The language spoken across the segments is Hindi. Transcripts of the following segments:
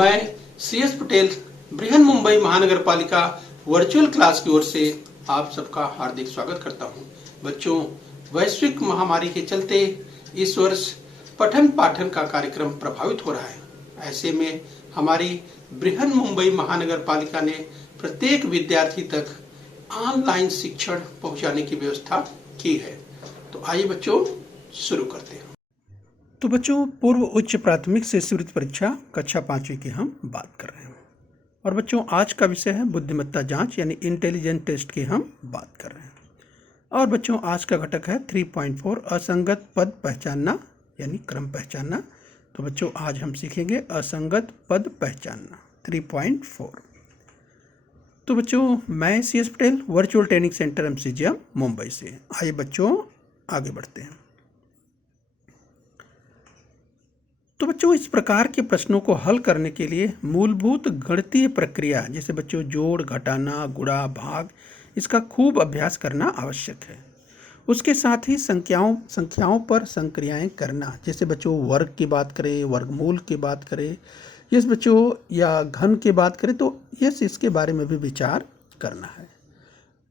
मैं CS पटेल बृहन मुंबई महानगर पालिका वर्चुअल क्लास की ओर से आप सबका हार्दिक स्वागत करता हूं। बच्चों, वैश्विक महामारी के चलते इस वर्ष पठन पाठन का कार्यक्रम प्रभावित हो रहा है। ऐसे में हमारी बृहन मुंबई महानगर पालिका ने प्रत्येक विद्यार्थी तक ऑनलाइन शिक्षण पहुंचाने की व्यवस्था की है। तो आइए बच्चों शुरू करते हैं। तो बच्चों, पूर्व उच्च प्राथमिक से शिष्यवृत्ति परीक्षा कक्षा 5वीं की हम बात कर रहे हैं। और बच्चों, आज का विषय है बुद्धिमत्ता जांच यानी इंटेलिजेंट टेस्ट की हम बात कर रहे हैं। और बच्चों, आज का घटक है 3.4 असंगत पद पहचानना यानी क्रम पहचानना। तो बच्चों, आज हम सीखेंगे असंगत पद पहचानना 3.4। तो बच्चों, मैं CS Patel virtual training centre MCGM Mumbai से। आइए बच्चों आगे बढ़ते हैं। तो बच्चों, इस प्रकार के प्रश्नों को हल करने के लिए मूलभूत गणितीय प्रक्रिया जैसे बच्चों जोड़, घटाना, गुणा, भाग, इसका खूब अभ्यास करना आवश्यक है। उसके साथ ही संख्याओं पर संक्रियाएं करना, जैसे बच्चों वर्ग की बात करें, वर्गमूल की बात करें, यस बच्चों, या घन की बात करें तो यस इसके बारे में भी विचार करना है।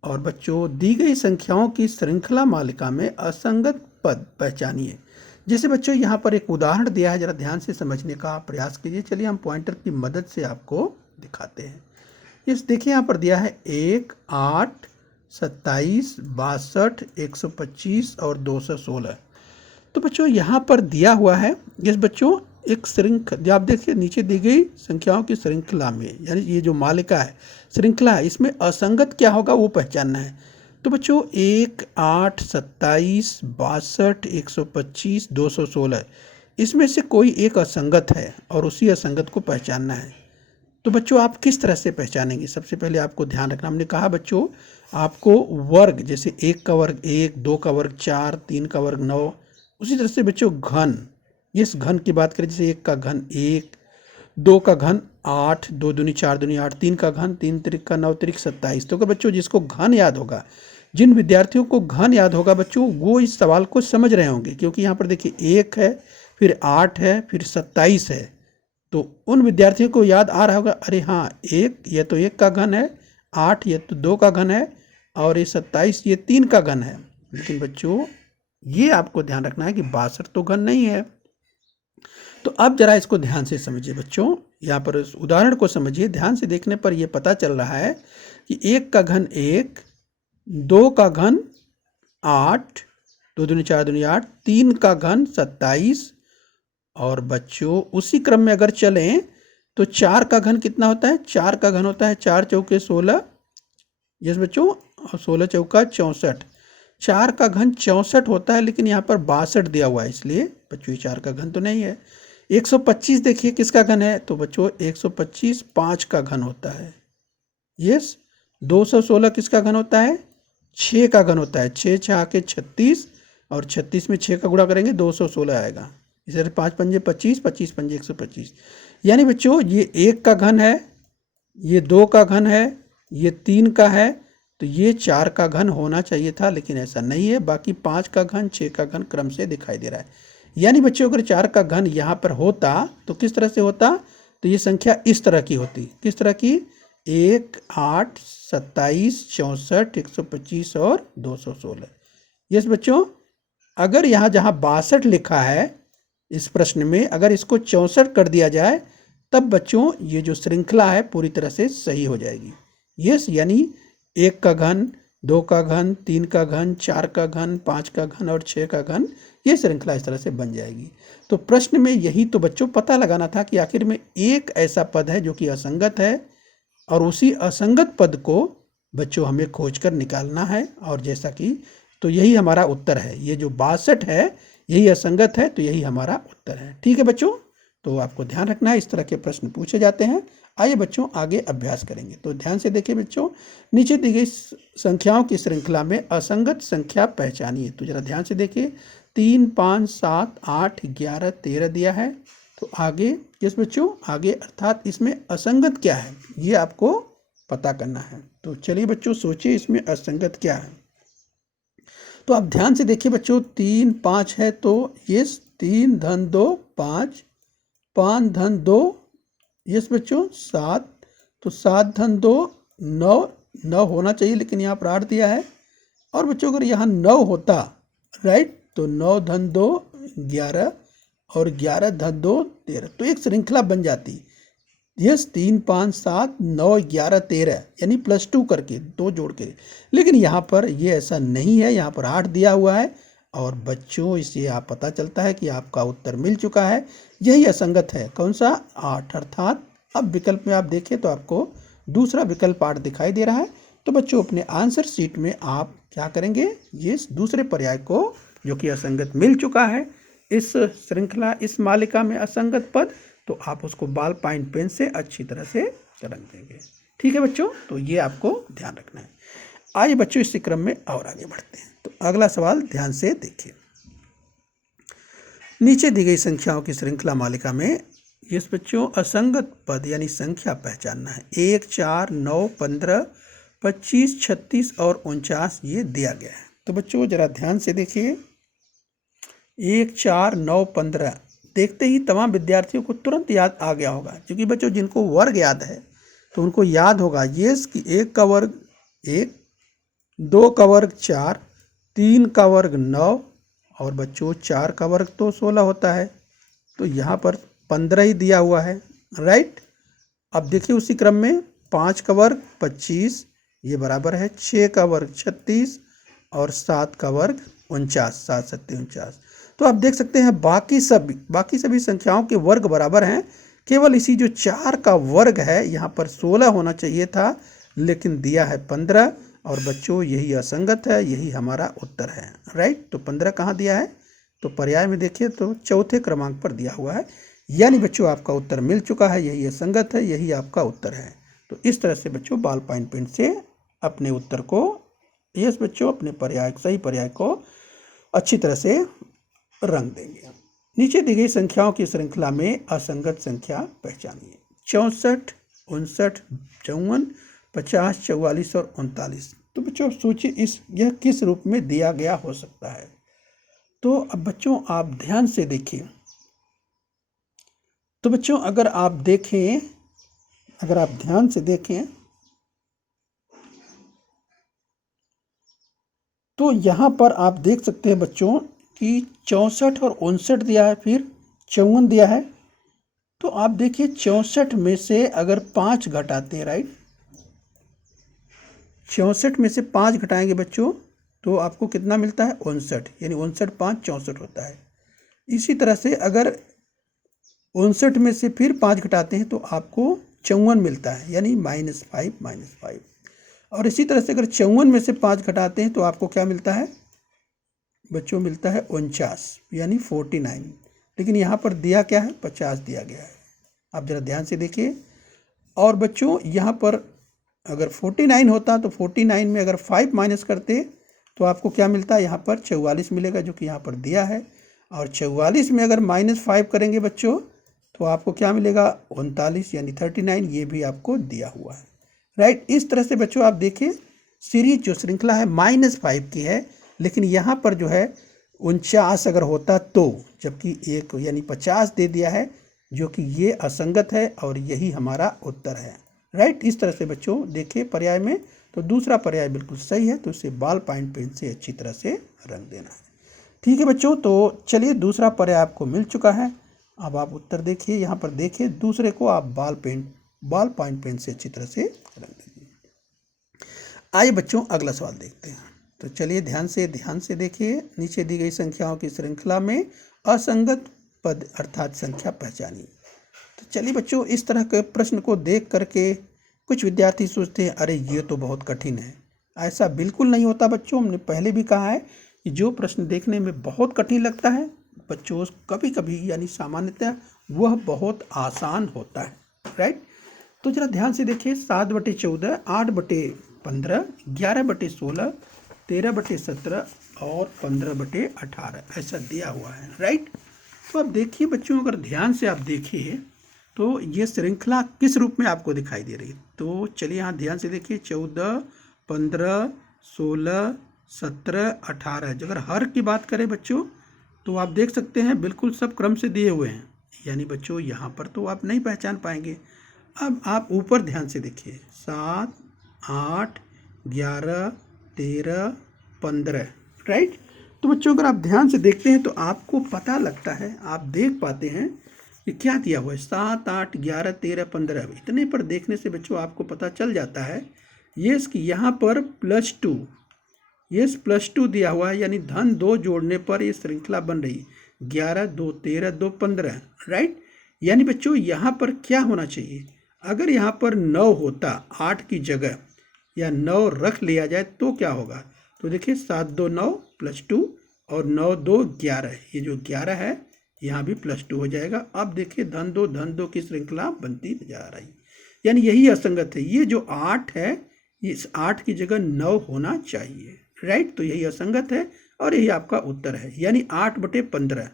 और बच्चों, दी गई संख्याओं की श्रृंखला मालिका में असंगत पद पहचानिए। जैसे बच्चों यहाँ पर एक उदाहरण दिया है, जरा ध्यान से समझने का प्रयास कीजिए। चलिए हम पॉइंटर की मदद से आपको दिखाते हैं। इस देखिए यहाँ पर दिया है 1, 8, 27, 62, 125 और 216। तो बच्चों यहाँ पर दिया हुआ है जिस बच्चों एक श्रृंखला, आप देखिए नीचे दी गई संख्याओं की श्रृंखला में, यानी ये जो मालिका है, श्रृंखला है, इसमें असंगत क्या होगा वो पहचानना है। तो बच्चों 1, 8, 27, 62, 125, 216, इसमें से कोई एक असंगत है और उसी असंगत को पहचानना है। तो बच्चों आप किस तरह से पहचानेंगे? सबसे पहले आपको ध्यान रखना, हमने कहा बच्चों आपको वर्ग, जैसे 1 का वर्ग 1, 2 का वर्ग 4, 3 का वर्ग 9, उसी तरह से बच्चों घन, इस घन की बात करें, जैसे 1 का घन 1, 2 का घन 8, 2 दूनी 4 दूनी 8, 3 का घन 3 त्रिक का 9 त्रिक 27। तो बच्चों जिसको घन याद होगा, जिन विद्यार्थियों को घन याद होगा बच्चों, वो इस सवाल को समझ रहे होंगे, क्योंकि यहाँ पर देखिए 1 है, फिर 8 है, फिर 27 है। तो उन विद्यार्थियों को याद आ रहा होगा, अरे हाँ, 1 ये तो 1 का घन है, 8 ये तो 2 का घन है, और ये 27 ये 3 का घन है। लेकिन बच्चों ये आपको ध्यान रखना है कि 62 तो घन नहीं है। तो अब जरा इसको ध्यान से समझिए बच्चों, यहाँ पर इस उदाहरण को समझिए। ध्यान से देखने पर यह पता चल रहा है कि 1 का घन 1, 2 का घन 8, 2 दूनी 4 दूनी 8, 3 का घन 27, और बच्चों उसी क्रम में अगर चलें तो 4 का घन कितना होता है? 4 का घन होता है 4 चौके 16, यस बच्चों, 16 चौका 64। 4 का घन 64 होता है, लेकिन यहाँ पर 62 दिया हुआ है, इसलिए बच्चों ये 4 का घन तो नहीं है। 125 देखिए किसका घन है? तो बच्चों 125 5 का घन होता है, यस। 216 किसका घन होता है? 6 का घन होता है, 6 6 के 36, और 36 में 6 का गुणा करेंगे 216 आएगा। इस तरह 5 पंजे 25, 25 पंजे 125। यानी बच्चों ये 1 का घन है, ये 2 का घन है, ये 3 का है, तो ये 4 का घन होना चाहिए था, लेकिन ऐसा नहीं है। बाकी 5 का घन, 6 का घन क्रम से दिखाई दे रहा है। यानी बच्चों अगर 4 का घन यहाँ पर होता तो किस तरह से होता? तो ये संख्या इस तरह की होती। किस तरह की? 1, 8, 27, 64, 125 और 216। यस बच्चों, अगर यहाँ जहाँ 62 लिखा है इस प्रश्न में, अगर इसको 64 कर दिया जाए तब बच्चों ये जो श्रृंखला है पूरी तरह से सही हो जाएगी। यस, यानी 1 का घन, 2 का घन, 3 का घन, 4 का घन, 5 का घन और 6 का घन, ये श्रृंखला इस तरह से बन जाएगी। तो प्रश्न में यही तो बच्चों पता लगाना था कि आखिर में एक ऐसा पद है जो कि असंगत है, और उसी असंगत पद को बच्चों हमें खोजकर निकालना है। और जैसा कि तो यही हमारा उत्तर है, ये जो 62 है यही असंगत है, तो यही हमारा उत्तर है। ठीक है बच्चों, तो आपको ध्यान रखना है, इस तरह के प्रश्न पूछे जाते हैं। आइए बच्चों आगे अभ्यास करेंगे। तो ध्यान से देखिए बच्चों, नीचे दी गई संख्याओं की श्रृंखला में असंगत संख्या पहचानिए। तो जरा ध्यान से देखिए, 3, 5, 7, 8, 11, 13 दिया है। तो आगे किस बच्चों, आगे अर्थात इसमें असंगत क्या है ये आपको पता करना है। तो चलिए बच्चों सोचिए इसमें असंगत क्या है। तो आप ध्यान से देखिए बच्चों, 3, 5 है, तो ये 3 धन 2 5, 5 धन 2, यस बच्चों 7, तो 7 धन 2 9, 9 होना चाहिए लेकिन यहाँ पर 8 दिया है। और बच्चों अगर यहाँ 9 होता, राइट, तो 9 धन 2 11 और 11 धन 2 13, तो एक श्रृंखला बन जाती। यस 3 5 7 9 11 13 यानी +2 करके 2 जोड़ के। लेकिन यहाँ पर ये ऐसा नहीं है, यहाँ पर 8 दिया हुआ है। और बच्चों इससे आप पता चलता है कि आपका उत्तर मिल चुका है, यही असंगत है। कौन सा? 8। अर्थात अब विकल्प में आप देखें तो आपको दूसरा विकल्प 8 दिखाई दे रहा है। तो बच्चों अपने आंसर शीट में आप क्या करेंगे, ये दूसरे पर्याय को जो कि असंगत मिल चुका है इस श्रृंखला, इस मालिका में असंगत पद, तो आप उसको बॉल पॉइंट पेन से अच्छी तरह से रंग देंगे। ठीक है बच्चों, तो ये आपको ध्यान रखना है। आइए बच्चों इसी क्रम में और आगे बढ़ते हैं। तो अगला सवाल ध्यान से देखिए। नीचे दी गई संख्याओं की श्रृंखला मालिका में यस बच्चों असंगत पद यानी संख्या पहचानना है। 1 4 9 15 25 36 और 49 ये दिया गया है। तो बच्चों जरा ध्यान से देखिए। 1 4 9 15 देखते ही तमाम विद्यार्थियों को तुरंत याद आ गया होगा, क्योंकि बच्चों जिनको वर्ग याद है तो उनको याद होगा यस कि 1 का वर्ग 1, 2 का वर्ग 4, 3 का वर्ग 9 और बच्चों 4 का वर्ग तो 16 होता है। तो यहाँ पर 15 ही दिया हुआ है, राइट। अब देखिए उसी क्रम में 5 का वर्ग 25 ये बराबर है 6 का वर्ग 36 और 7 का वर्ग 49, 7 7 49। तो आप देख सकते हैं बाकी सभी संख्याओं के वर्ग बराबर हैं, केवल इसी जो 4 का वर्ग है यहाँ पर 16 होना चाहिए था लेकिन दिया है 15। और बच्चों यही असंगत है, यही हमारा उत्तर है, राइट। तो 15 कहाँ दिया है? तो पर्याय में देखिए तो चौथे क्रमांक पर दिया हुआ है, यानी बच्चों आपका उत्तर मिल चुका है, यही असंगत है, यही आपका उत्तर है। तो इस तरह से बच्चों बॉल पॉइंट पेन से अपने उत्तर को, यस बच्चों अपने पर्याय, सही पर्याय को अच्छी तरह से रंग देंगे। नीचे दी गई संख्याओं की श्रृंखला में असंगत संख्या पहचानिए। 64 59 54 50 44 और 39। तो बच्चों सोचिए यह किस रूप में दिया गया हो सकता है। तो अब बच्चों आप ध्यान से देखिए। तो बच्चों अगर आप ध्यान से देखें तो यहाँ पर आप देख सकते हैं बच्चों कि 64 और 59 दिया है, फिर 54 दिया है। तो आप देखिए 64 में से अगर 5 घटाते हैं, राइट, 64 में से 5 घटाएंगे बच्चों तो आपको कितना मिलता है? 59, यानी 59 5 64 होता है। इसी तरह से अगर 59 में से फिर 5 घटाते हैं तो आपको 54 मिलता है, यानी -5 और इसी तरह से अगर 54 में से 5 घटाते हैं तो आपको क्या मिलता है बच्चों? मिलता है 49, यानी 49। लेकिन यहाँ पर दिया क्या है? 50 दिया गया है। आप जरा ध्यान से देखिए। और बच्चों यहाँ पर अगर 49 होता तो 49 में अगर 5 माइनस करते तो आपको क्या मिलता है? यहाँ पर 44 मिलेगा, जो कि यहाँ पर दिया है। और 44 में अगर -5 करेंगे बच्चों तो आपको क्या मिलेगा? 39, यानी 39, ये भी आपको दिया हुआ है, राइट। इस तरह से बच्चों आप देखिए सीरीज जो श्रृंखला है -5 की है, लेकिन यहाँ पर जो है 49 अगर होता तो, जबकि एक यानी 50 दे दिया है, जो कि ये असंगत है और यही हमारा उत्तर है, राइट। इस तरह से बच्चों देखिए पर्याय में, तो दूसरा पर्याय बिल्कुल सही है, तो इसे बॉल पॉइंट पेन से अच्छी तरह से रंग देना है। ठीक है बच्चों, तो चलिए दूसरा पर्याय आपको मिल चुका है। अब आप उत्तर देखिए, यहाँ पर देखिए दूसरे को आप बॉल पॉइंट पेन से अच्छी तरह से रंग दीजिए। आइए बच्चों अगला सवाल देखते हैं। तो चलिए ध्यान से देखिए। नीचे दी गई संख्याओं की श्रृंखला में असंगत पद अर्थात संख्या पहचानिए। तो चलिए बच्चों इस तरह के प्रश्न को देख करके कुछ विद्यार्थी सोचते हैं अरे ये तो बहुत कठिन है। ऐसा बिल्कुल नहीं होता बच्चों। हमने पहले भी कहा है कि जो प्रश्न देखने में बहुत कठिन लगता है बच्चों, कभी कभी यानी सामान्यतः वह बहुत आसान होता है, राइट। तो जरा ध्यान से देखिए। 7/14, 8/15, 11/16, 13/17 और 15/18 ऐसा दिया हुआ है, राइट। तो अब देखिए बच्चों, अगर ध्यान से आप देखिए तो ये श्रृंखला किस रूप में आपको दिखाई दे रही है। तो चलिए यहाँ ध्यान से देखिए। 14, 15, 16, 17, 18। अगर हर की बात करें बच्चों तो आप देख सकते हैं बिल्कुल सब क्रम से दिए हुए हैं, यानी बच्चों यहाँ पर तो आप नहीं पहचान पाएंगे। अब आप ऊपर ध्यान से देखिए, 7, 8, 11, 13, 15, राइट। तो बच्चों अगर आप ध्यान से देखते हैं तो आपको पता लगता है, आप देख पाते हैं कि क्या दिया हुआ है। 7, 8, 11, 13, 15, इतने पर देखने से बच्चों आपको पता चल जाता है यस कि यहाँ पर +2, यस +2 दिया हुआ है, यानी धन 2 जोड़ने पर ये श्रृंखला बन रही है। 11, 2, 13, 2, 15, राइट। यानी बच्चों यहाँ पर क्या होना चाहिए, अगर यहाँ पर 9 होता 8 की जगह, या 9 रख लिया जाए तो क्या होगा। तो देखिए 7, 2, 9 +2 और 9, 2, 11, ये जो 11 है यहाँ भी +2 हो जाएगा। अब देखिए धन 2 की श्रृंखला बनती नजर आ रही, यानी यही असंगत है। ये जो 8 है, इस 8 की जगह 9 होना चाहिए, राइट। तो यही असंगत है और यही आपका उत्तर है, यानी 8/15,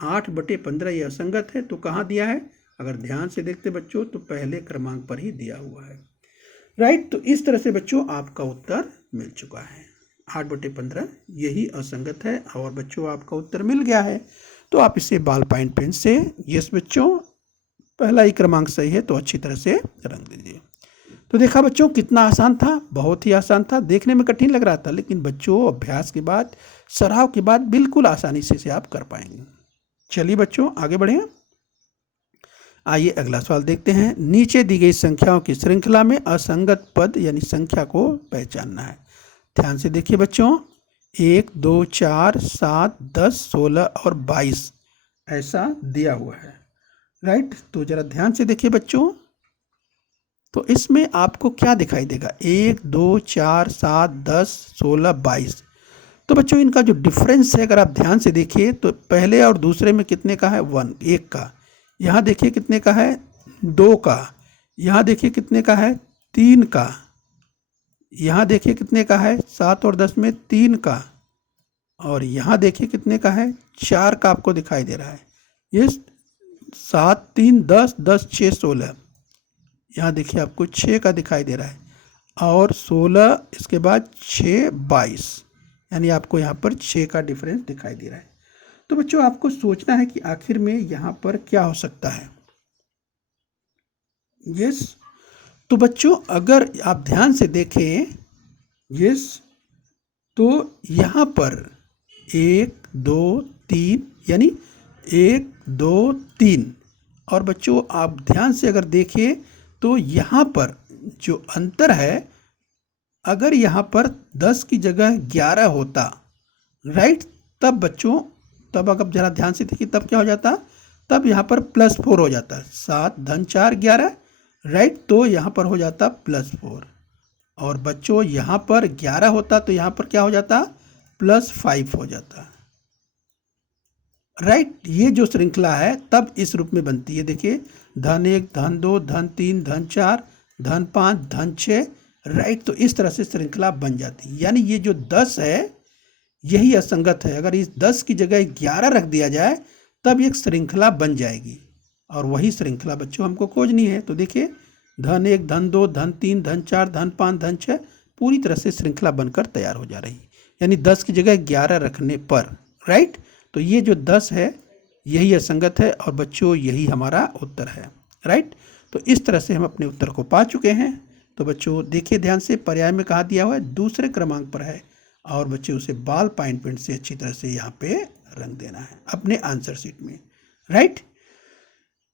8/15 ये असंगत है। तो कहाँ दिया है, अगर ध्यान से देखते बच्चों तो पहले क्रमांक पर ही दिया हुआ है, राइट। तो इस तरह से बच्चों आपका उत्तर मिल चुका है, 8/15 यही असंगत है। और बच्चों आपका उत्तर मिल गया है, तो आप इसे बॉल पॉइंट पेन से, यस बच्चों पहला ही क्रमांक सही है तो अच्छी तरह से रंग दीजिए। तो देखा बच्चों कितना आसान था, बहुत ही आसान था, देखने में कठिन लग रहा था, लेकिन बच्चों अभ्यास के बाद, सराव के बाद बिल्कुल आसानी से इसे आप कर पाएंगे। चलिए बच्चों आगे बढ़ें। आइए अगला सवाल देखते हैं। नीचे दी गई संख्याओं की श्रृंखला में असंगत पद यानी संख्या को पहचानना है। ध्यान से देखिए बच्चों, 1, 2, 4, 7, 10, 16 और 22 ऐसा दिया हुआ है, राइट। तो जरा ध्यान से देखिए बच्चों, तो इसमें आपको क्या दिखाई देगा, 1, 2, 4, 7, 10, 16, 22। तो बच्चों इनका जो डिफरेंस है अगर आप ध्यान से देखिए तो पहले और दूसरे में कितने का है, 1 का। यहाँ देखिए कितने का है, 2 का। यहाँ देखिए कितने का है, 3 का। यहाँ देखिए कितने का है, 7 और 10 में 3 का। और यहाँ देखिए कितने का है, 4 का आपको दिखाई दे रहा है। ये 7, 3, 10, 10, 6, 16। यहाँ देखिए आपको 6 का दिखाई दे रहा है, और 16 इसके बाद 6, 22, यानी आपको यहाँ पर 6 का डिफरेंस दिखाई दे रहा है। तो बच्चों आपको सोचना है कि आखिर में यहाँ पर क्या हो सकता है, यस। तो बच्चों अगर आप ध्यान से देखें, यस, तो यहाँ पर 1, 2, 3, यानी 1, 2, 3। और बच्चों आप ध्यान से अगर देखें तो यहाँ पर जो अंतर है, अगर यहाँ पर 10 की जगह 11 होता, राइट, तब बच्चों, तब अगर जरा ध्यान से देखिए तब क्या हो जाता, तब यहाँ पर +4 हो जाता, 7 धन 4 11, राइट। तो यहाँ पर हो जाता +4। और बच्चों यहाँ पर 11 होता तो यहाँ पर क्या हो जाता, +5 हो जाता, राइट। ये जो श्रृंखला है तब इस रूप में बनती है। देखिए धन 1, धन 2, धन 3, धन 4, धन 5, धन 6, राइट। तो इस तरह से श्रृंखला बन जाती है, यानी ये जो 10 है यही असंगत है। अगर इस 10 की जगह 11 रख दिया जाए तब एक श्रृंखला बन जाएगी, और वही श्रृंखला बच्चों हमको खोजनी है। तो देखिए धन 1, धन 2, धन 3, धन 4, धन 5, धन 6 पूरी तरह से श्रृंखला बनकर तैयार हो जा रही, यानी 10 की जगह 11 रखने पर, राइट। तो ये जो 10 है यही असंगत है, और बच्चों यही हमारा उत्तर है, राइट। तो इस तरह से हम अपने उत्तर को पा चुके हैं। तो बच्चों देखिए ध्यान से, पर्याय में कहाँ दिया हुआ है, दूसरे क्रमांक पर है, और बच्चे उसे बॉल पॉइंट पेन से अच्छी तरह से यहाँ पे रंग देना है अपने आंसर शीट में, राइट।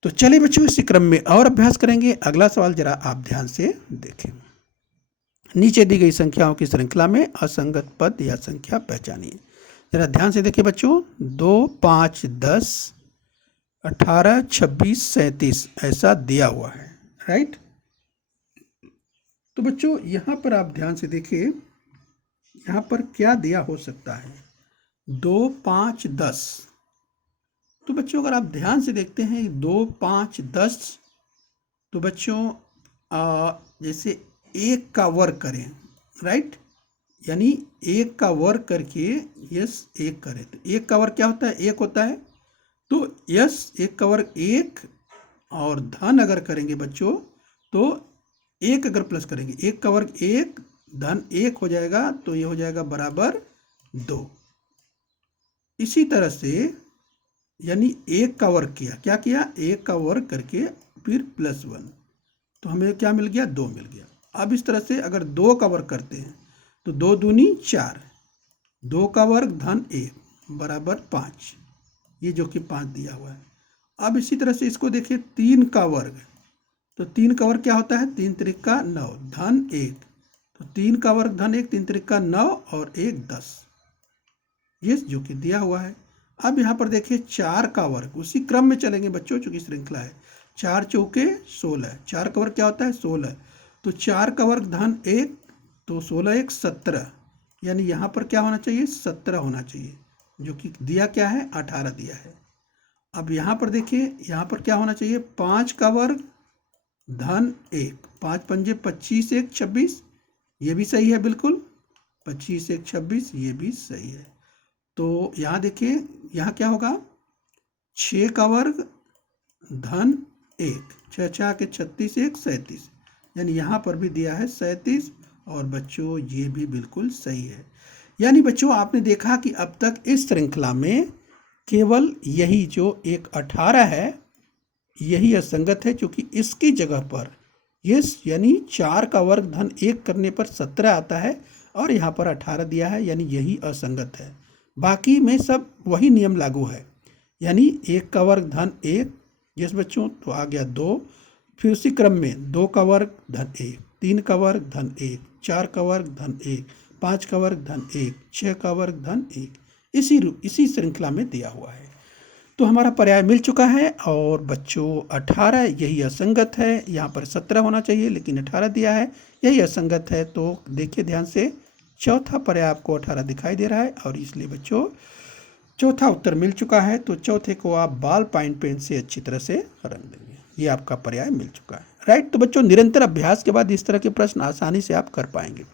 तो चलिए बच्चों इसी क्रम में और अभ्यास करेंगे। अगला सवाल जरा आप ध्यान से देखें। नीचे दी गई संख्याओं की श्रृंखला में असंगत पद या संख्या पहचानिए। जरा ध्यान से देखिए बच्चों, 2, 5, 10, 18, 26, 37 ऐसा दिया हुआ है, राइट। तो बच्चों यहाँ पर आप ध्यान से देखिए, यहाँ पर क्या दिया हो सकता है, 2, 5, 10। तो बच्चों अगर आप ध्यान से देखते हैं 2, 5, 10, तो बच्चों जैसे 1 का वर्ग करें, राइट, यानी 1 का वर्ग करके यस 1 करें, तो 1 का वर्ग क्या होता है, 1 होता है। तो यस 1 का वर्ग 1, और धन अगर करेंगे बच्चों तो 1 अगर प्लस करेंगे, 1 का वर्ग 1, धन 1 हो जाएगा, तो ये हो जाएगा बराबर 2। इसी तरह से यानी 1 का वर्ग किया, क्या किया, 1 का वर्ग करके फिर +1, तो हमें क्या मिल गया, 2 मिल गया। अब इस तरह से अगर 2 का वर्ग करते हैं तो 2 दूनी 4, 2 का वर्ग धन 1 बराबर 5, ये जो कि 5 दिया हुआ है। अब इसी तरह से इसको देखिए 3 का वर्ग, तो 3 का वर्ग क्या होता है, 3 त्रिका 9 धन 1, तो 3 का वर्ग धन 1, 3 त्रिका 9 और 1 10, ये जो कि दिया हुआ है। अब यहाँ पर देखिए 4 का वर्ग, उसी क्रम में चलेंगे बच्चों चूंकि श्रृंखला है। 4 चौके 16, 4 का वर्ग क्या होता है 16, तो 4 का वर्ग धन 1, तो 16 1 17, यानी यहाँ पर क्या होना चाहिए 17 होना चाहिए, जो कि दिया क्या है 18 दिया है। अब यहाँ पर देखिए यहाँ पर क्या होना चाहिए 5 का वर्ग धन 1, 5 पंजे 25 1 26, ये भी सही है बिल्कुल, 25 1 26 ये भी सही है। तो यहाँ देखिए यहाँ क्या होगा 6 का वर्ग धन 1, 6 6 के 36 1 37, यानी यहाँ पर भी दिया है 37, और बच्चों ये भी बिल्कुल सही है। यानी बच्चों आपने देखा कि अब तक इस श्रृंखला में केवल यही जो एक 18 है यही असंगत है, क्योंकि इसकी जगह पर ये यानी 4 का वर्ग धन 1 करने पर 17 आता है और यहाँ पर 18 दिया है, यानी यही असंगत है। बाकी में सब वही नियम लागू है, यानी 1 का वर्ग धन 1, यस बच्चों, तो आ गया 2, फिर उसी क्रम में 2 का वर्ग धन 1, 3 का वर्ग धन 1, 4 का वर्ग धन 1, 5 का वर्ग धन 1, 6 का वर्ग धन 1, इसी श्रृंखला में दिया हुआ है। तो हमारा पर्याय मिल चुका है, और बच्चों 18 यही असंगत है, यहाँ पर 17 होना चाहिए लेकिन 18 दिया है, यही असंगत है। तो देखिए ध्यान से, चौथा पर्याय आपको 18 दिखाई दे रहा है, और इसलिए बच्चों चौथा उत्तर मिल चुका है। तो चौथे को आप बॉल पॉइंट पेन से अच्छी तरह से रंग देंगे, ये आपका पर्याय मिल चुका है। राइट। तो बच्चों निरंतर अभ्यास के बाद इस तरह के प्रश्न आसानी से आप कर पाएंगे।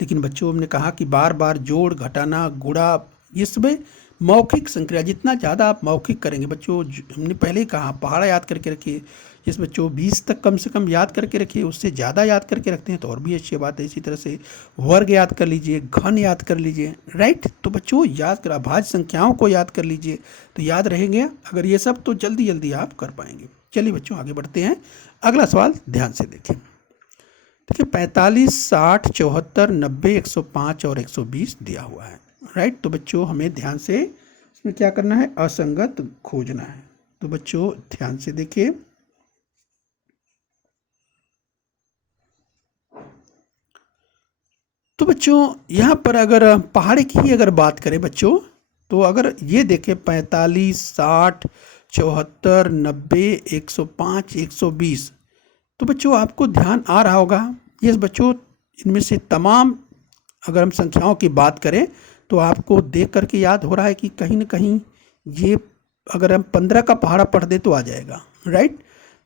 लेकिन बच्चों हमने कहा कि बार बार जोड़ घटाना गुणा, इसमें मौखिक संक्रिया जितना ज़्यादा आप मौखिक करेंगे बच्चों, हमने पहले ही कहा पहाड़ा याद करके रखिए, जिस बच्चों 20 तक कम से कम याद करके रखिए, उससे ज़्यादा याद करके रखते हैं तो और भी अच्छी बात है। इसी तरह से वर्ग याद कर लीजिए, घन याद कर लीजिए, राइट। तो बच्चों याद कर, अभाज्य संख्याओं को याद कर लीजिए तो याद रहेंगे अगर ये सब, तो जल्दी जल्दी आप कर पाएंगे। चलिए बच्चों आगे बढ़ते हैं, अगला सवाल ध्यान से देखें। देखिए 45 60 74 90 105 और 120 दिया हुआ है, राइट। तो बच्चों हमें ध्यान से इसमें क्या करना है, असंगत खोजना है। तो बच्चों ध्यान से देखिए, तो बच्चों यहाँ पर अगर पहाड़े की ही अगर बात करें बच्चों, तो अगर ये देखें 45 60 74 90 105 120, तो बच्चों आपको ध्यान आ रहा होगा, यस बच्चों इनमें से तमाम अगर हम संख्याओं की बात करें तो आपको देख करके याद हो रहा है कि कहीं ना कहीं ये अगर हम 15 का पहाड़ा पढ़ दे तो आ जाएगा, राइट।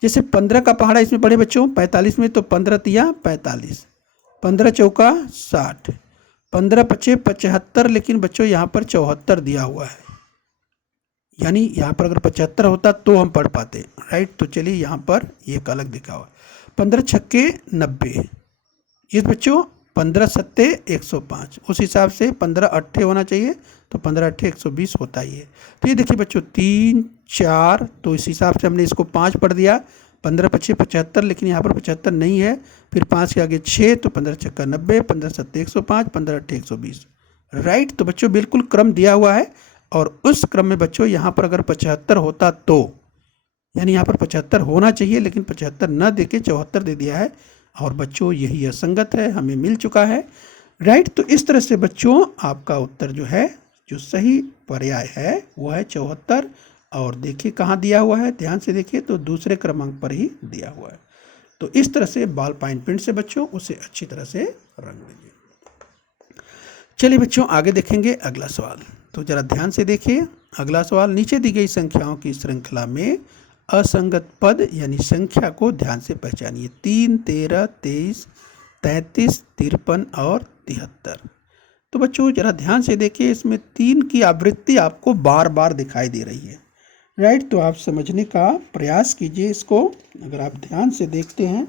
जैसे 15 का पहाड़ा इसमें पढ़े बच्चों 45 में, तो 15 तिया 45, 15 चौका 60, 15 पचे 75, लेकिन बच्चों यहाँ पर 74 दिया हुआ है, यानी यहाँ पर अगर 75 होता तो हम पढ़ पाते, राइट। तो चलिए यहाँ पर एक अलग दिखा हुआ, 15 छक्के 90, ये बच्चों 15 सत्ते 105, उस हिसाब से 15 अट्ठे होना चाहिए, तो 15 अट्ठे 120 होता ही है। तो ये देखिए बच्चों 3 4, तो इस हिसाब से हमने इसको 5 पढ़ दिया, 15 पच्चीस 75, लेकिन यहाँ पर 75 नहीं है, फिर 5 के आगे 6, तो 15 छक्का 90, 15 सत्ते 105, 15 अट्ठे 120, राइट। तो बच्चों बिल्कुल क्रम दिया हुआ है, और उस क्रम में बच्चों यहाँ पर अगर 75 होता तो, यानी यहाँ पर 75 होना चाहिए, लेकिन 75 न दे के 74 दे दिया है, और बच्चों यही असंगत है, हमें मिल चुका है, राइट। तो इस तरह से बच्चों आपका उत्तर जो है, जो सही पर्याय है वो है 74, और देखिए कहाँ दिया हुआ है, ध्यान से देखिए, तो दूसरे क्रमांक पर ही दिया हुआ है। तो इस तरह से बॉल पॉइंट पेन से बच्चों उसे अच्छी तरह से रंग दीजिए। चलिए बच्चों आगे देखेंगे अगला सवाल। तो जरा ध्यान से देखिए अगला सवाल, नीचे दी गई संख्याओं की श्रृंखला में असंगत पद यानी संख्या को ध्यान से पहचानिए। 3 13 23 33 53 और 73। तो बच्चों जरा ध्यान से देखिए, इसमें 3 की आवृत्ति आपको बार बार दिखाई दे रही है, राइट। तो आप समझने का प्रयास कीजिए इसको, अगर आप ध्यान से देखते हैं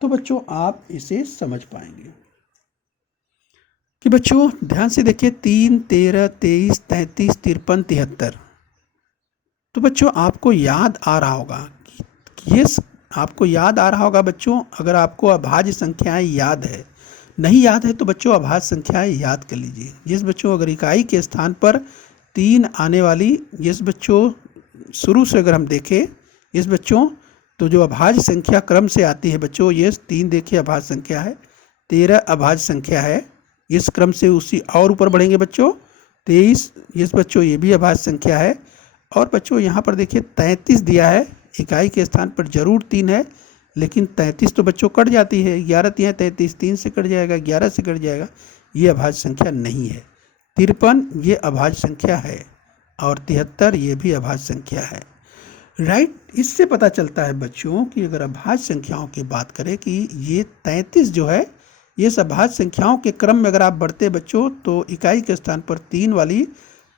तो बच्चों आप इसे समझ पाएंगे कि बच्चों ध्यान से देखिए 3 13 23 33 53 73। तो बच्चों आपको याद आ रहा होगा कि ये आपको याद आ रहा होगा बच्चों, अगर आपको अभाज्य संख्याएं याद है, नहीं याद है तो बच्चों अभाज्य संख्याएं याद कर लीजिए। जिस बच्चों अगर इकाई के स्थान पर 3 आने वाली, जिस बच्चों शुरू से अगर हम देखें इस बच्चों, तो जो अभाज्य संख्या क्रम से आती है बच्चों, ये 3 देखिए अभाज्य संख्या है, 13 अभाज्य संख्या है, इस क्रम से उसी और ऊपर बढ़ेंगे बच्चों 23, इस बच्चों ये भी अभाज्य संख्या है। और बच्चों यहाँ पर देखिए 33 दिया है, इकाई के स्थान पर जरूर 3 है, लेकिन 33 तो बच्चों कट जाती है, 11 3 33, 3 से कट जाएगा, 11 से कट जाएगा, ये अभाज्य संख्या नहीं है। 53 ये अभाज्य संख्या है, और 73 ये भी अभाज्य संख्या है। राइट, इससे पता चलता है बच्चों कि अगर अभाज्य संख्याओं की बात करें कि ये 33 जो है, ये अभाज्य संख्याओं के क्रम में अगर आप बढ़ते बच्चों, तो इकाई के स्थान पर 3 वाली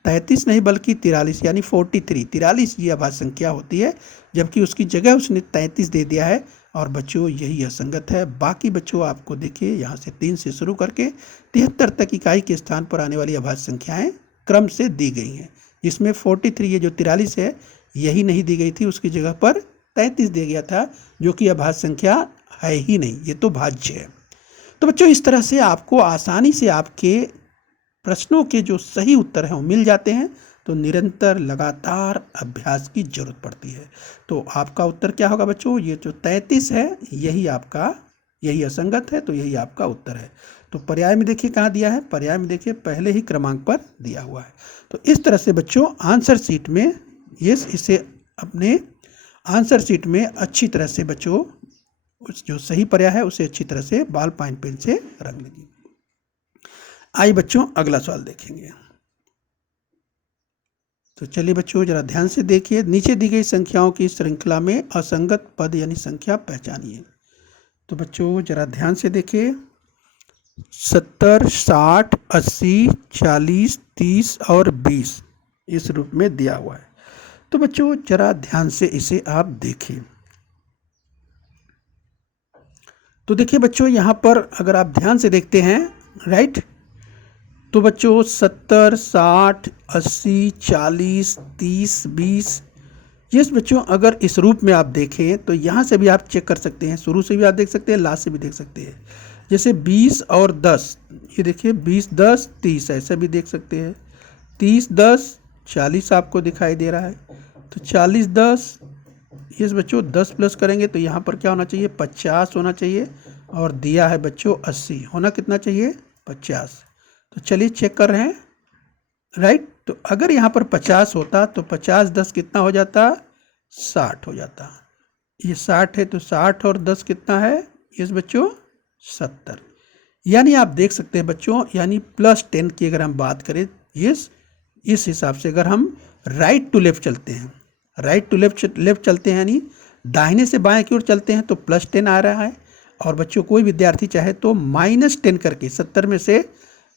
33 नहीं बल्कि 43 यानी 43 ये अभाज्य संख्या होती है, जबकि उसकी जगह उसने 33 दे दिया है। और बच्चों यही असंगत है। बाकी बच्चों आपको देखिए यहाँ से 3 से शुरू करके 73 तक इकाई के स्थान पर आने वाली अभाज्य संख्याएं क्रम से दी गई हैं, जिसमें 43 ये जो 43 है यही नहीं दी गई थी, उसकी जगह पर 33 दिया गया था, जो कि अभाज्य संख्या है ही नहीं, ये तो भाज्य है। तो बच्चों इस तरह से आपको आसानी से आपके प्रश्नों के जो सही उत्तर हैं वो मिल जाते हैं। तो निरंतर लगातार अभ्यास की जरूरत पड़ती है। तो आपका उत्तर क्या होगा बच्चों, ये जो 33 है यही आपका, यही असंगत है, तो यही आपका उत्तर है। तो पर्याय में देखिए कहाँ दिया है, पर्याय में देखिए पहले ही क्रमांक पर दिया हुआ है। तो इस तरह से बच्चों आंसर शीट में इसे अपने आंसर शीट में अच्छी तरह से बच्चों जो सही पर्याय है उसे अच्छी तरह से बॉल पॉइंट पेन से रंग लीजिए। आइए बच्चों अगला सवाल देखेंगे। तो चलिए बच्चों जरा ध्यान से देखिए, नीचे दी गई संख्याओं की श्रृंखला में असंगत पद यानी संख्या पहचानिए। तो बच्चों जरा ध्यान से देखिए, 70, 60, 80, 40, 30 और 20 इस रूप में दिया हुआ है। तो बच्चों जरा ध्यान से इसे आप देखिए। तो देखिए बच्चों यहाँ पर अगर आप ध्यान से देखते हैं, राइट, तो बच्चों 70, 60, 80, 40, 30, 20, ये बच्चों अगर इस रूप में आप देखें तो यहाँ से भी आप चेक कर सकते हैं, शुरू से भी आप देख सकते हैं, लास्ट से भी देख सकते हैं। जैसे 20 और 10, ये देखिए 20, 10, 30 ऐसा भी देख सकते हैं। 30, 10, 40 आपको दिखाई दे रहा है। तो 40, 10, ये बच्चों 10 प्लस करेंगे तो यहाँ पर क्या होना चाहिए, 50 होना चाहिए, और दिया है बच्चों 80, होना कितना चाहिए, 50। तो चलिए चेक कर रहे हैं, राइट। तो अगर यहाँ पर 50 होता तो 50, 10 कितना हो जाता, 60 हो जाता। ये 60 है तो 60 और 10 कितना है, ये बच्चों 70। यानी आप देख सकते हैं बच्चों, यानी +10 की अगर हम बात करें, इस हिसाब से अगर हम राइट टू लेफ्ट चलते हैं, राइट टू लेफ्ट चलते हैं यानी दाहिने से बाएं की ओर चलते हैं तो +10 आ रहा है। और बच्चों कोई विद्यार्थी चाहे तो -10 करके 70 में से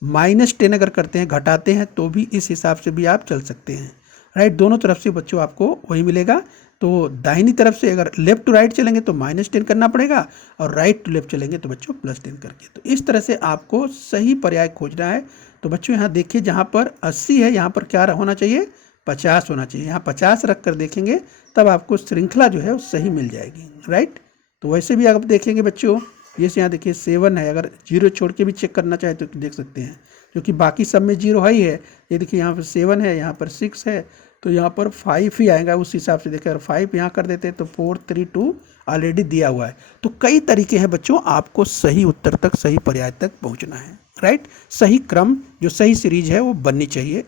-10 अगर करते हैं, घटाते हैं, तो भी इस हिसाब से भी आप चल सकते हैं, राइट। दोनों तरफ से बच्चों आपको वही मिलेगा। तो दाहिनी तरफ से अगर लेफ्ट टू राइट चलेंगे तो -10 करना पड़ेगा, और राइट टू लेफ्ट चलेंगे तो बच्चों +10 करके। तो इस तरह से आपको सही पर्याय खोजना है। तो बच्चों यहाँ देखिए, जहाँ पर 80 है यहाँ पर क्या होना चाहिए, 50 होना चाहिए। यहाँ 50 रख कर देखेंगे तब आपको श्रृंखला जो है वो सही मिल जाएगी, राइट। तो वैसे भी आप देखेंगे बच्चों, जैसे यहाँ देखिए 7 है, अगर 0 छोड़ के भी चेक करना चाहे तो देख सकते हैं, क्योंकि बाकी सब में 0 ही है। ये देखिए यहाँ पर 7 है, यहाँ पर 6 है, तो यहाँ पर 5 ही आएगा। उस हिसाब से देखिए, अगर 5 यहाँ कर देते हैं तो 4, 3, 2 ऑलरेडी दिया हुआ है। तो कई तरीके हैं बच्चों, आपको सही उत्तर तक, सही पर्याय तक पहुँचना है, राइट। सही क्रम, जो सही सीरीज है वो बननी चाहिए,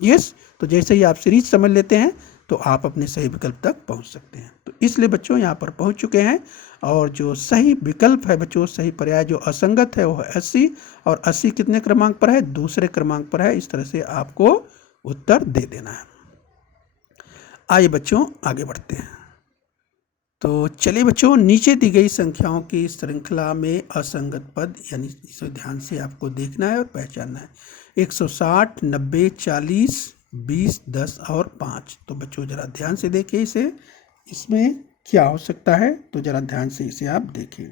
यस। तो जैसे ही आप सीरीज समझ लेते हैं तो आप अपने सही विकल्प तक पहुंच सकते हैं। तो इसलिए बच्चों यहाँ पर पहुंच चुके हैं, और जो सही विकल्प है बच्चों, सही पर्याय जो असंगत है वो है 80, और 80 कितने क्रमांक पर है, दूसरे क्रमांक पर है। इस तरह से आपको उत्तर दे देना है। आइए बच्चों आगे बढ़ते हैं। तो चलिए बच्चों, नीचे दी गई संख्याओं की श्रृंखला में असंगत पद, यानी इसे ध्यान से आपको देखना है और पहचानना है। 160, 90, 40, 20, 10 और 5। तो बच्चों जरा ध्यान से देखिए इसे, इसमें क्या हो सकता है, तो जरा ध्यान से इसे आप देखिए।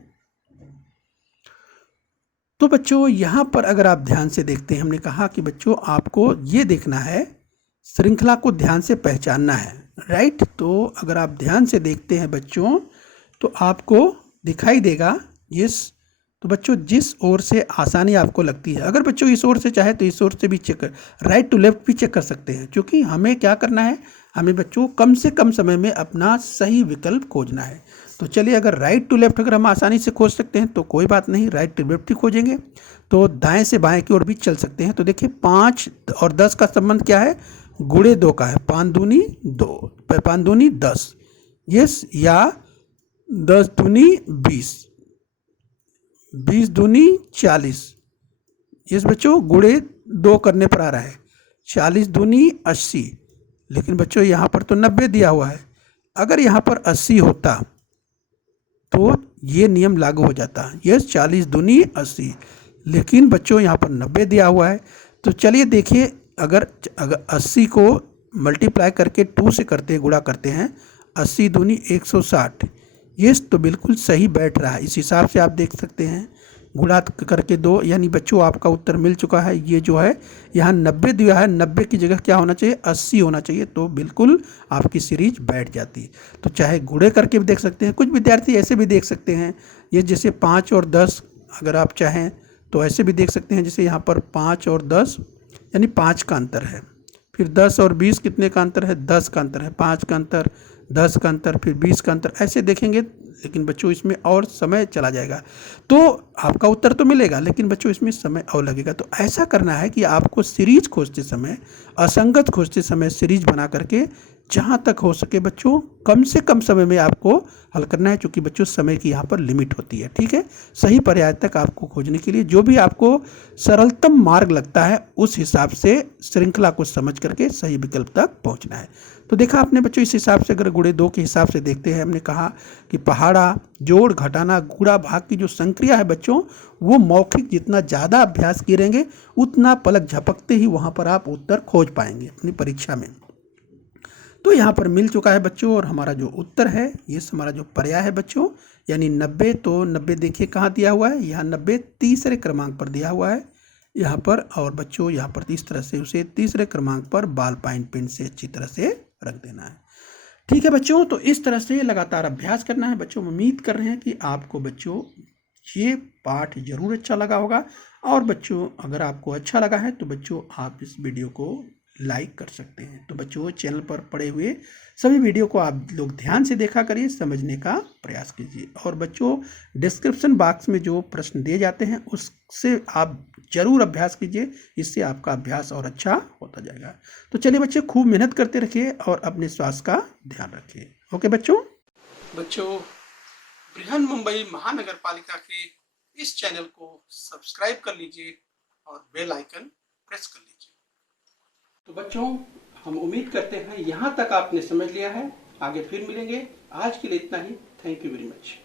तो बच्चों यहाँ पर अगर आप ध्यान से देखते हैं, हमने कहा कि बच्चों आपको ये देखना है, श्रृंखला को ध्यान से पहचानना है, राइट। तो अगर आप ध्यान से देखते हैं बच्चों, तो आपको दिखाई देगा यस। तो बच्चों जिस ओर से आसानी आपको लगती है, अगर बच्चों इस ओर से चाहे तो इस ओर से भी चेक कर, राइट टू लेफ्ट भी चेक कर सकते हैं, क्योंकि हमें क्या करना है, हमें बच्चों कम से कम समय में अपना सही विकल्प खोजना है। तो चलिए, अगर राइट टू लेफ्ट अगर हम आसानी से खोज सकते हैं तो कोई बात नहीं, राइट टू लेफ्ट ही खोजेंगे। तो दाएं से बाएं की ओर भी चल सकते हैं। तो देखिए 5 और 10 का संबंध क्या है, गुणे 2 का है, 5 दूनी 2, 5 दूनी 10 यस, या 10 दूनी 20, 20 दूनी 40 यस बच्चों, गुणे 2 करने पर आ रहा है, 40 दूनी 80, लेकिन बच्चों यहाँ पर तो 90 दिया हुआ है। अगर यहाँ पर 80 होता तो ये नियम लागू हो जाता, यस 40 दूनी 80, लेकिन बच्चों यहाँ पर 90 दिया हुआ है। तो चलिए देखिए, अगर 80 को मल्टीप्लाई करके 2 से करते हैं, गुणा करते हैं, 80 दूनी 160 यस, तो बिल्कुल सही बैठ रहा है। इस हिसाब से आप देख सकते हैं, गुणा करके 2, यानी बच्चों आपका उत्तर मिल चुका है। ये जो है यहाँ 90 दिया है, 90 की जगह क्या होना चाहिए, 80 होना चाहिए, तो बिल्कुल आपकी सीरीज बैठ जाती। तो चाहे गुणे करके भी देख सकते हैं, कुछ विद्यार्थी ऐसे भी देख सकते हैं, ये जैसे 5 और 10 अगर आप चाहें तो ऐसे भी देख सकते हैं, जैसे यहाँ पर 5 और 10 यानी 5 का अंतर है, फिर 10 और 20 कितने का अंतर है, 10 का अंतर है, 5 का अंतर, 10 का अंतर, फिर 20 का अंतर, ऐसे देखेंगे। लेकिन बच्चों इसमें और समय चला जाएगा, तो आपका उत्तर तो मिलेगा, लेकिन बच्चों इसमें समय और लगेगा। तो ऐसा करना है कि आपको सीरीज खोजते समय, असंगत खोजते समय सीरीज बना करके जहाँ तक हो सके बच्चों कम से कम समय में आपको हल करना है, क्योंकि बच्चों समय की यहाँ पर लिमिट होती है, ठीक है। सही पर्याय तक आपको खोजने के लिए जो भी आपको सरलतम मार्ग लगता है, उस हिसाब से श्रृंखला को समझ करके सही विकल्प तक पहुँचना है। तो देखा आपने बच्चों, इस हिसाब से अगर गुणे 2 के हिसाब से देखते हैं, हमने कहा कि पहाड़ा, जोड़, घटाना, गुणा, भाग की जो संक्रिया है बच्चों, वो मौखिक जितना ज़्यादा अभ्यास करेंगे उतना पलक झपकते ही वहाँ पर आप उत्तर खोज पाएंगे अपनी परीक्षा में। तो यहाँ पर मिल चुका है बच्चों, और हमारा जो उत्तर है, ये हमारा जो पर्याय है बच्चों, यानी 90। तो 90 देखिए कहाँ दिया हुआ है, यहाँ 90 तीसरे क्रमांक पर दिया हुआ है यहाँ पर, और बच्चों यहाँ पर इस तरह से उसे तीसरे क्रमांक पर बॉल पॉइंट पेन से अच्छी तरह से रख देना है, ठीक है बच्चों। तो इस तरह से लगातार अभ्यास करना है बच्चों। उम्मीद कर रहे हैं कि आपको बच्चों ये पाठ जरूर अच्छा लगा होगा, और बच्चों अगर आपको अच्छा लगा है तो बच्चों आप इस वीडियो को लाइक कर सकते हैं। तो बच्चों चैनल पर पड़े हुए सभी वीडियो को आप लोग ध्यान से देखा करिए, समझने का प्रयास कीजिए, और बच्चों डिस्क्रिप्शन बॉक्स में जो प्रश्न दिए जाते हैं उससे आप जरूर अभ्यास कीजिए, इससे आपका अभ्यास और अच्छा होता जाएगा। तो चलिए बच्चे, खूब मेहनत करते रखिए और अपने स्वास्थ्य का ध्यान रखिए। ओके बच्चों। बृहन मुंबई महानगर पालिका के इस चैनल को सब्सक्राइब कर लीजिए और बेल आइकन प्रेस कर लीजिए। तो बच्चों, हम उम्मीद करते हैं यहाँ तक आपने समझ लिया है। आगे फिर मिलेंगे, आज के लिए इतना ही। Thank you very much.